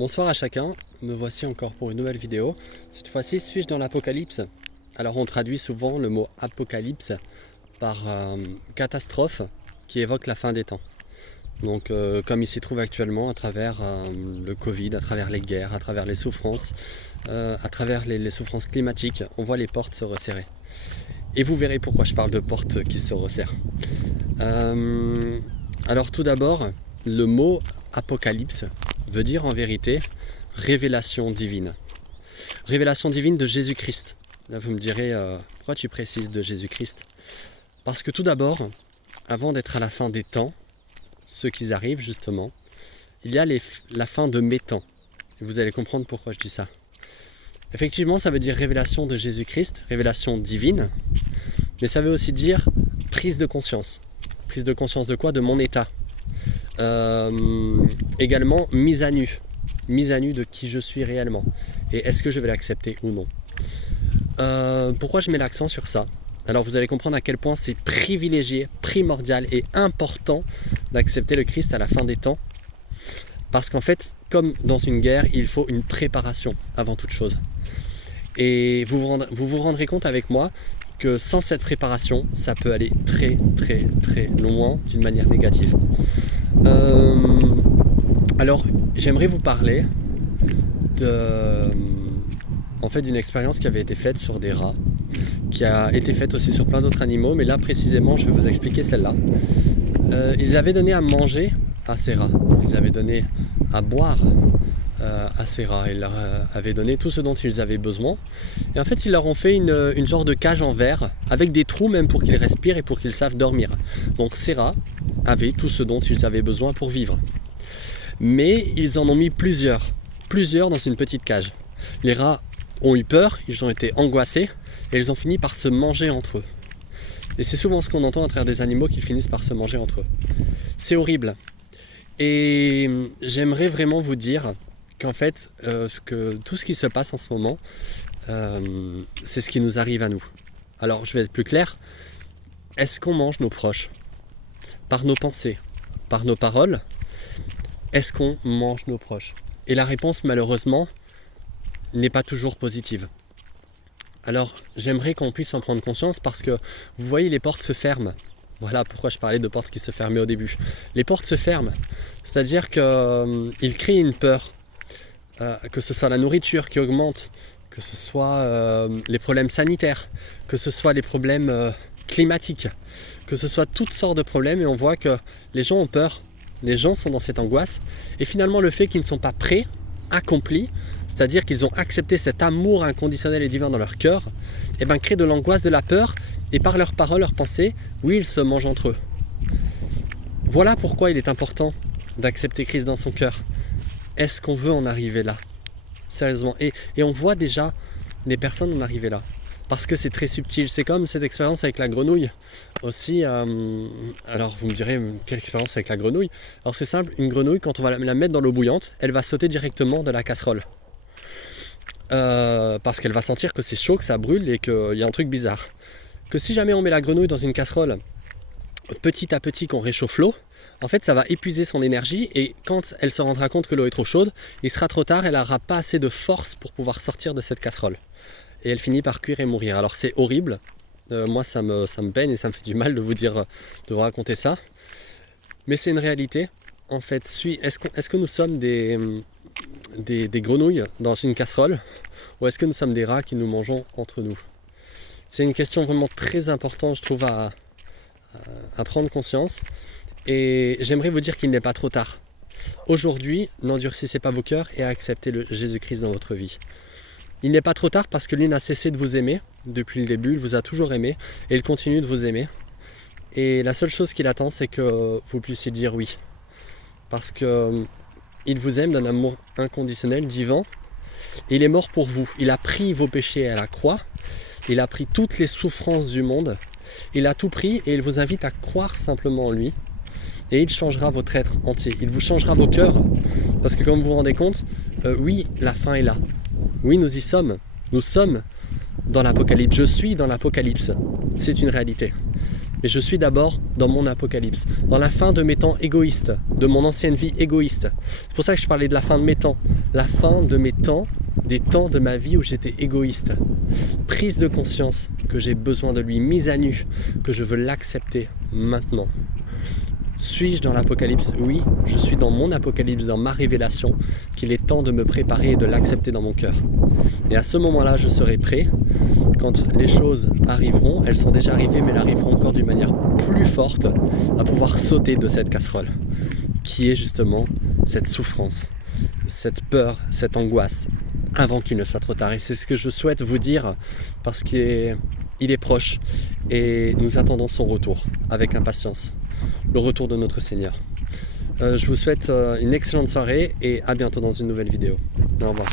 Bonsoir à chacun, me voici encore pour une nouvelle vidéo. Cette fois-ci, suis-je dans l'Apocalypse? Alors on traduit souvent le mot apocalypse par catastrophe qui évoque la fin des temps. Donc comme il s'y trouve actuellement à travers le Covid, à travers les guerres, à travers les souffrances, à travers les souffrances climatiques, on voit les portes se resserrer. Et vous verrez pourquoi je parle de portes qui se resserrent. Alors tout d'abord, le mot apocalypse veut dire en vérité révélation divine. Révélation divine de Jésus-Christ. Là vous me direz, pourquoi tu précises de Jésus-Christ? Parce que tout d'abord, avant d'être à la fin des temps, ceux qui arrivent justement, il y a la fin de mes temps. Et vous allez comprendre pourquoi je dis ça. Effectivement, ça veut dire révélation de Jésus-Christ, révélation divine, mais ça veut aussi dire prise de conscience. Prise de conscience de quoi? De mon état. Également mise à nu de qui je suis réellement. Et est-ce que je vais l'accepter ou non? Pourquoi je mets l'accent sur ça? Alors vous allez comprendre à quel point c'est privilégié, primordial et important d'accepter le Christ à la fin des temps. Parce qu'en fait, comme dans une guerre, il faut une préparation avant toute chose. Et vous vous rendrez compte avec moi que sans cette préparation, ça peut aller très très très loin d'une manière négative. Alors, j'aimerais vous parler d'une expérience qui avait été faite sur des rats, qui a été faite aussi sur plein d'autres animaux, mais là précisément, je vais vous expliquer celle-là. Ils avaient donné à manger à ces rats, ils avaient donné à boire à ces rats, ils leur avaient donné tout ce dont ils avaient besoin. Et en fait, ils leur ont fait une genre de cage en verre, avec des trous même pour qu'ils respirent et pour qu'ils savent dormir. Donc ces rats avaient tout ce dont ils avaient besoin pour vivre. Mais ils en ont mis plusieurs dans une petite cage. Les rats ont eu peur, ils ont été angoissés, et ils ont fini par se manger entre eux. Et c'est souvent ce qu'on entend à travers des animaux qui finissent par se manger entre eux. C'est horrible. Et j'aimerais vraiment vous dire qu'en fait, tout ce qui se passe en ce moment, c'est ce qui nous arrive à nous. Alors, je vais être plus clair. Est-ce qu'on mange nos proches? Par nos pensées, par nos paroles? Est-ce qu'on mange nos proches? Et la réponse, malheureusement, n'est pas toujours positive. Alors, j'aimerais qu'on puisse en prendre conscience parce que, vous voyez, les portes se ferment. Voilà pourquoi je parlais de portes qui se fermaient au début. Les portes se ferment, c'est-à-dire qu'ils créent une peur. Que ce soit la nourriture qui augmente, que ce soit les problèmes sanitaires, que ce soit les problèmes climatiques, que ce soit toutes sortes de problèmes, et on voit que les gens ont peur, les gens sont dans cette angoisse, et finalement le fait qu'ils ne sont pas prêts, accomplis, c'est-à-dire qu'ils ont accepté cet amour inconditionnel et divin dans leur cœur, et bien crée de l'angoisse, de la peur, et par leurs paroles, leurs pensées, oui, ils se mangent entre eux. Voilà pourquoi il est important d'accepter Christ dans son cœur. Est-ce qu'on veut en arriver là? Sérieusement. Et on voit déjà les personnes en arriver là. Parce que c'est très subtil. C'est comme cette expérience avec la grenouille. Aussi, alors vous me direz, quelle expérience avec la grenouille? Alors c'est simple, une grenouille, quand on va la mettre dans l'eau bouillante, elle va sauter directement de la casserole. Parce qu'elle va sentir que c'est chaud, que ça brûle et qu'il y a un truc bizarre. Que si jamais on met la grenouille dans une casserole, petit à petit qu'on réchauffe l'eau, en fait ça va épuiser son énergie et quand elle se rendra compte que l'eau est trop chaude, il sera trop tard, elle n'aura pas assez de force pour pouvoir sortir de cette casserole. Et elle finit par cuire et mourir. Alors c'est horrible, moi ça me peine et ça me fait du mal de vous raconter ça. Mais c'est une réalité. En fait, est-ce que nous sommes des grenouilles dans une casserole ou est-ce que nous sommes des rats qui nous mangeons entre nous? C'est une question vraiment très importante, je trouve, à prendre conscience. Et j'aimerais vous dire qu'il n'est pas trop tard. Aujourd'hui, n'endurcissez pas vos cœurs et acceptez le Jésus-Christ dans votre vie. Il n'est pas trop tard parce que lui n'a cessé de vous aimer depuis le début, il vous a toujours aimé et il continue de vous aimer. Et la seule chose qu'il attend, c'est que vous puissiez dire oui. Parce qu'il vous aime d'un amour inconditionnel, divin. Et il est mort pour vous. Il a pris vos péchés à la croix. Il a pris toutes les souffrances du monde. Il a tout pris et il vous invite à croire simplement en lui. Et il changera votre être entier. Il vous changera vos cœurs. Parce que comme vous vous rendez compte, oui, la fin est là. Oui, nous y sommes. Nous sommes dans l'Apocalypse. Je suis dans l'Apocalypse. C'est une réalité. mais je suis d'abord dans mon apocalypse, dans la fin de mes temps égoïstes, de mon ancienne vie égoïste. C'est pour ça que je parlais de la fin de mes temps, la fin de mes temps, des temps de ma vie où j'étais égoïste. Prise de conscience que j'ai besoin de lui, mise à nu, que je veux l'accepter maintenant. Suis-je dans l'apocalypse? Oui, je suis dans mon apocalypse, dans ma révélation, qu'il est temps de me préparer et de l'accepter dans mon cœur. Et à ce moment-là, je serai prêt. Quand les choses arriveront, elles sont déjà arrivées, mais elles arriveront encore d'une manière plus forte, à pouvoir sauter de cette casserole, qui est justement cette souffrance, cette peur, cette angoisse, avant qu'il ne soit trop tard. Et c'est ce que je souhaite vous dire, parce qu'il est proche, et nous attendons son retour avec impatience. Le retour de notre Seigneur. Je vous souhaite une excellente soirée et à bientôt dans une nouvelle vidéo. Au revoir.